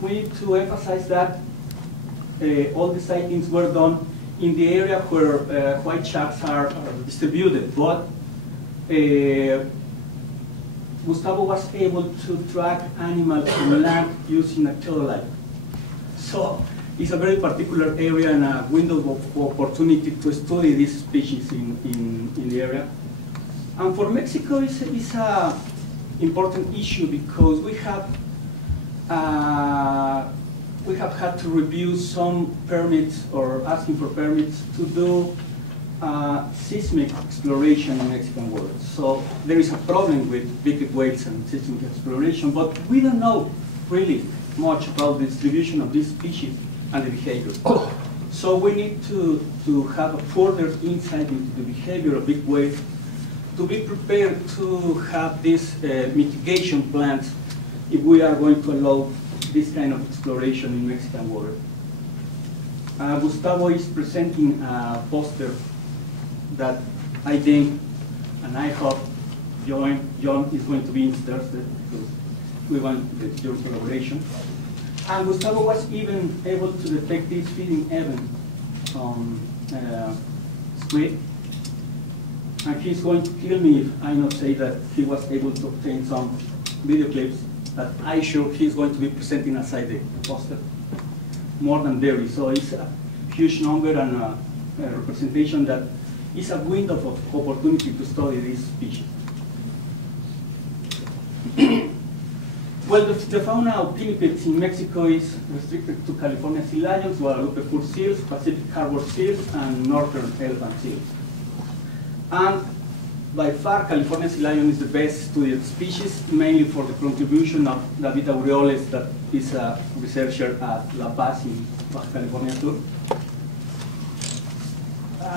we need to emphasize that all the sightings were done in the area where white sharks are distributed, but Gustavo was able to track animals from land using a telelight. So it's a very particular area and a window of opportunity to study this species in the area. And for Mexico, it's an important issue because we have had to review some permits or asking for permits to do seismic exploration in Mexican waters. So there is a problem with big whales and seismic exploration, but we don't know really much about the distribution of this species and the behavior. So we need to have a further insight into the behavior of big whales to be prepared to have these mitigation plans if we are going to allow this kind of exploration in Mexican water. Gustavo is presenting a poster that I think, and I hope John is going to be interested because we want your collaboration. And Gustavo was even able to detect this feeding event from squid. And he's going to kill me if I not say that he was able to obtain some video clips that I'm sure he's going to be presenting aside the poster. More than dairy. So it's a huge number and a representation that is a window of opportunity to study this species. Well, the fauna of pinnipeds in Mexico is restricted to California sea lions, Guadalupe fur seals, Pacific harbor seals, and northern elephant seals. And by far, California sea lion is the best studied species, mainly for the contribution of David Aureoles, that is a researcher at La Paz in Baja California Sur.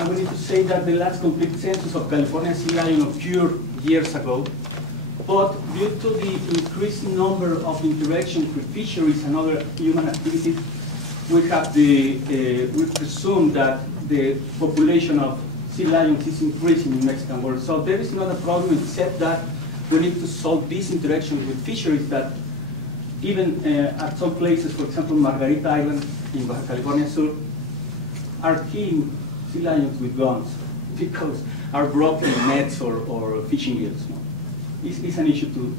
We need to say that the last complete census of California sea lion occurred years ago, but due to the increasing number of interactions with fisheries and other human activities, we presume that the population of sea lions is increasing in Mexican waters. So there is not a problem except that we need to solve this interaction with fisheries that even at some places, for example, Margarita Island in Baja California Sur, are killing sea lions with guns because are broken nets or fishing gears. No? It's an issue to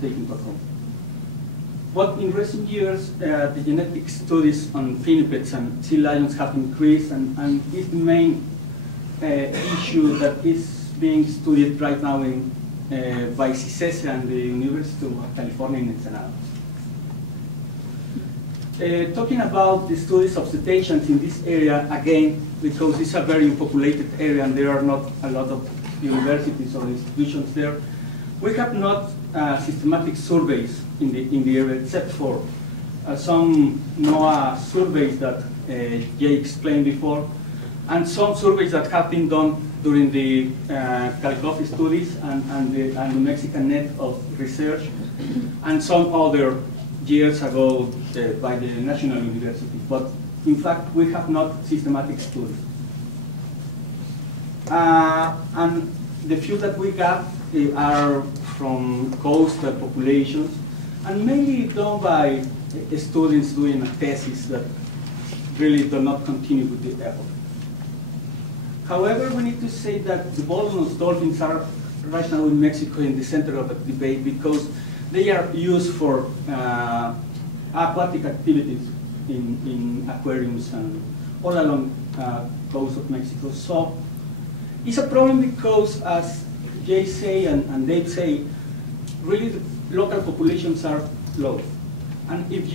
take into account. But in recent years, the genetic studies on pinnipeds and sea lions have increased, and is the main issue that is being studied right now by CICESE and the University of California in Ensenada. Talking about the studies of cetaceans in this area, again, because it's a very populated area and there are not a lot of universities or institutions there, we have not systematic surveys in the area except for some NOAA surveys that Jay explained before, and some surveys that have been done during the Calicoffee studies and the Mexican Net of Research, and some other years ago by the National University. But in fact, we have not systematic studies. And the few that we got are from coastal populations, and mainly done by students doing a thesis that really do not continue with the effort. However, we need to say that the bottlenose dolphins are right now in Mexico in the center of the debate because they are used for aquatic activities in aquariums and all along the coast of Mexico. So it's a problem because, as Jay say and Dave say, really the local populations are low. And if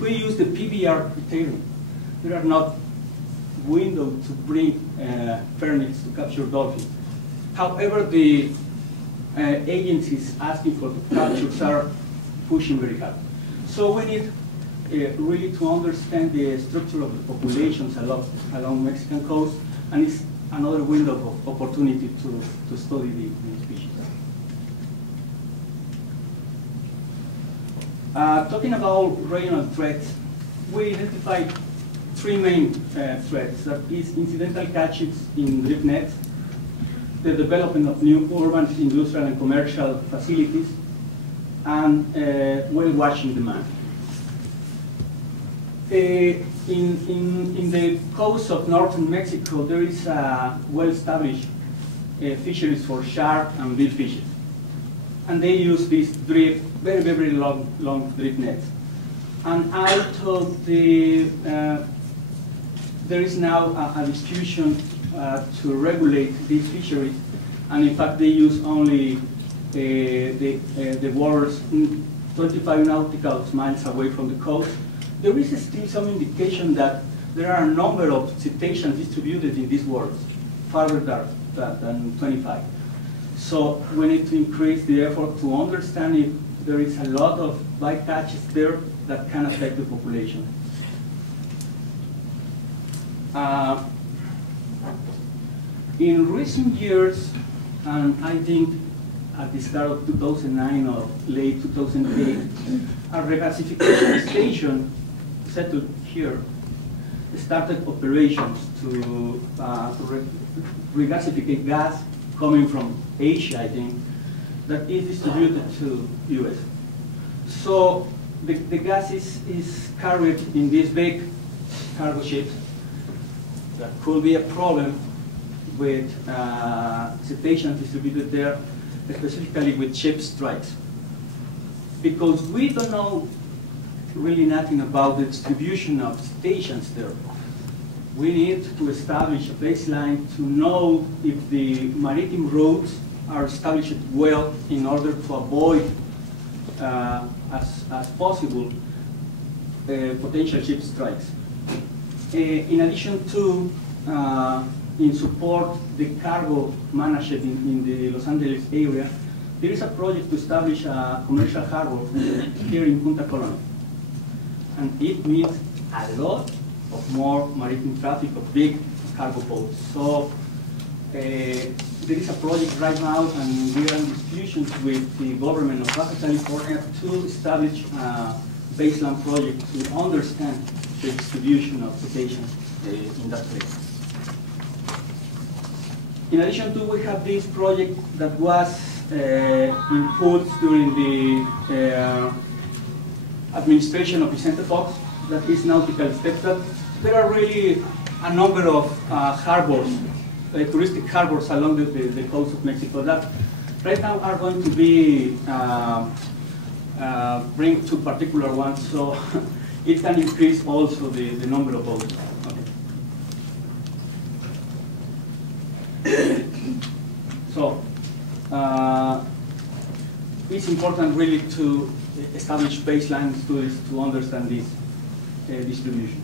we use the PBR criteria, there are not windows to bring permits to capture dolphins. However, the agencies asking for the captures are pushing very hard. So we need really to understand the structure of the populations along Mexican coast, and it's another window of opportunity to study the species. Talking about regional threats, we identified three main threats. That is incidental catches in drift nets, the development of new urban, industrial, and commercial facilities, and whale watching demand. in the coast of northern Mexico, there is a well-established fisheries for shark and bill fishes. And they use these very, very long drift nets. And out of there is now a discussion to regulate these fisheries. And in fact, they use only the waters 25 nautical miles away from the coast. There is still some indication that there are a number of cetaceans distributed in these waters, farther than 25. So we need to increase the effort to understand if there is a lot of bycatches there that can affect the population. In recent years, and I think at the start of 2009 or late 2008, a regasification station settled here started operations to regasificate gas coming from Asia, I think, that is distributed to US. So the gas is carried in these big cargo ships. That could be a problem with cetaceans distributed there, specifically with ship strikes. Because we don't know really nothing about the distribution of cetaceans there. We need to establish a baseline to know if the maritime routes are established well in order to avoid, as possible, potential ship strikes. In addition to, in support the cargo managed in the Los Angeles area, there is a project to establish a commercial harbor here in Punta Colony. And it needs a lot of more maritime traffic of big cargo boats. So there is a project right now, and we are in discussions with the government of Baja California to establish a baseline project to understand the distribution of cetaceans in that place. In addition to, we have this project that was in put during the administration of Vicente Fox, that is nautical stepped. There are really a number of harbors, touristic harbors along the coast of Mexico that right now are going to be bring to particular ones, so it can increase also the number of boats. Okay. So it's important really to establish baseline studies to understand this distribution.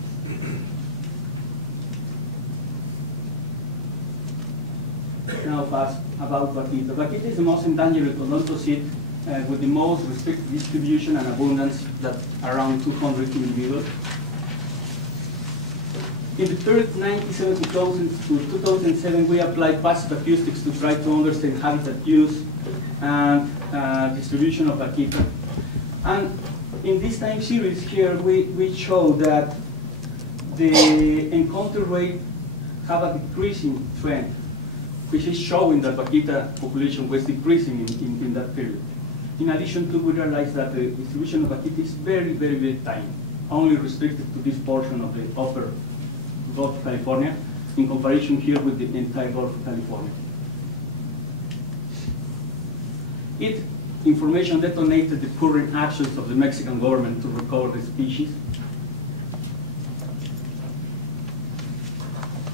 Now fast about vaquita. Vaquita is the most endangered odontosid with the most restricted distribution and abundance, that around 200 individuals. In the period 1970 to 2007, we applied passive acoustics to try to understand habitat use and distribution of vaquita. And in this time series here, we show that the encounter rate have a decreasing trend, which is showing that vaquita population was decreasing in that period. In addition to, we realized that the distribution of vaquita is very tiny, only restricted to this portion of the upper Gulf of California, in comparison here with the entire Gulf of California. Information detonated the current actions of the Mexican government to recover the species.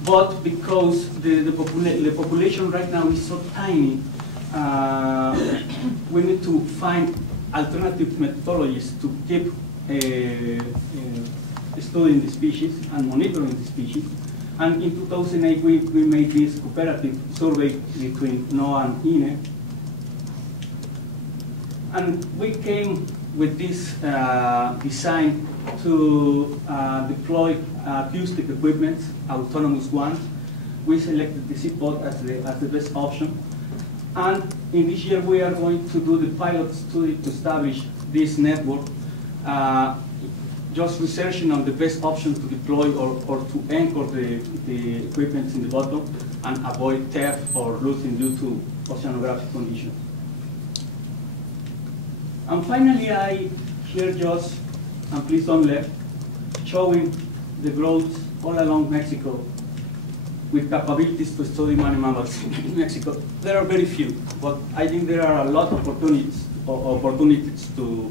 But because the population right now is so tiny, we need to find alternative methodologies to keep studying the species and monitoring the species. And in 2008, we made this cooperative survey between NOAA and INE. And we came with this design to deploy acoustic equipment, autonomous ones. We selected the seapod as the best option. And in this year, we are going to do the pilot study to establish this network, just researching on the best option to deploy or to anchor the equipment in the bottom and avoid theft or losing due to oceanographic conditions. And finally, I here just, and please don't laugh, showing the growth all along Mexico with capabilities to study marine mammals in Mexico. There are very few, but I think there are a lot of opportunities to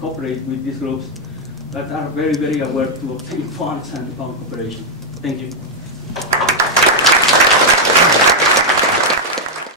cooperate with these groups that are very, very aware to obtain funds and cooperation. Thank you.